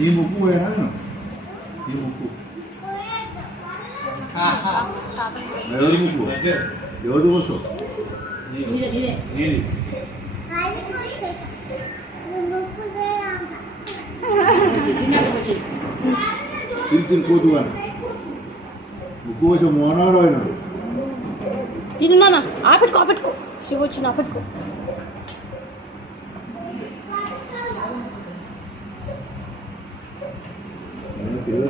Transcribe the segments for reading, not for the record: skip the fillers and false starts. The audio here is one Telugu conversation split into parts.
నీ ముక్కు పోయినా నీ ముక్కు ఎవరి ముక్కు ఎవరి కోసం తిని కూతు అని ముక్కు కోసం మోనాడు అయినాడు తిన్నానా ఆపెట్టుకో శివ వచ్చిన ఆపెట్టుకో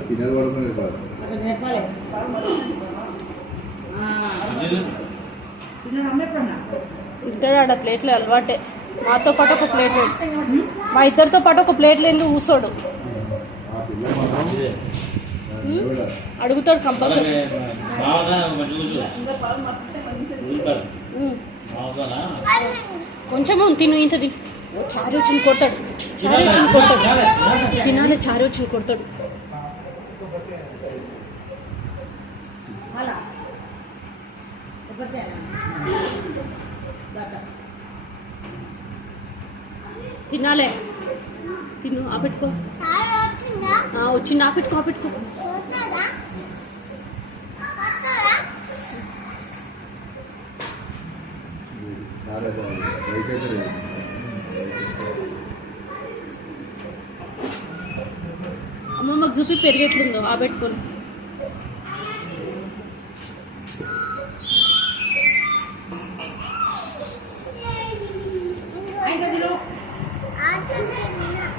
తినలు పడుకునే కాదు తింటాడు ఆడ ప్లేట్లు అలవాటే మాతో పాటు ఒక ప్లేట్ మా ఇద్దరితో పాటు ఒక ప్లేట్లు ఎందుకు కూర్చోడు అడుగుతాడు కంపల్సరీ కొంచెమే తిను ఇంత తిను చారు వచ్చింది కొడతాడు తినాలి చారు వచ్చింది కొడతాడు తినాలే తిను ఆపెట్టుకో వచ్చింది ఆపెట్టుకో అమ్మమ్మకు చూపి పెరిగేట్లుందో ఆపెట్టుకోను